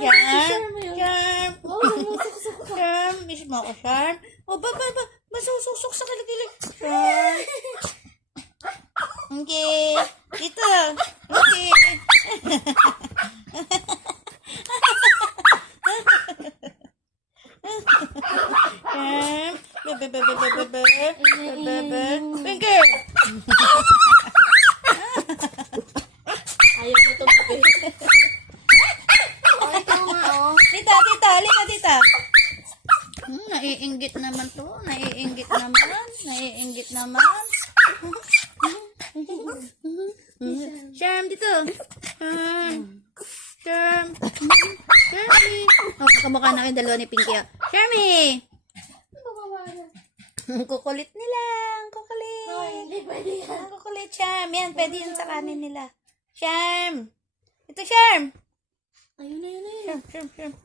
Charm. Charm. Miss mo ako, Charm. O, masusok sa kilig-kilig. Charm. Okay. Dito. Okay. Charm. Finger. Ayaw ko tumapit. Oh, ikaw nga, oh. Tita, halika, tita. Naiinggit naman to. Naiinggit naman. Charm, dito. Charm. Charmy. Oh, kamukha na kayong dalawa ni Pinky. Charmy. Kukulit nila. Kukulit. Hindi pwede yan. Kukulit, Charm. Yan, pwede yun sa kanin nila. Charm. Ito, Charm. Ayun. Charm.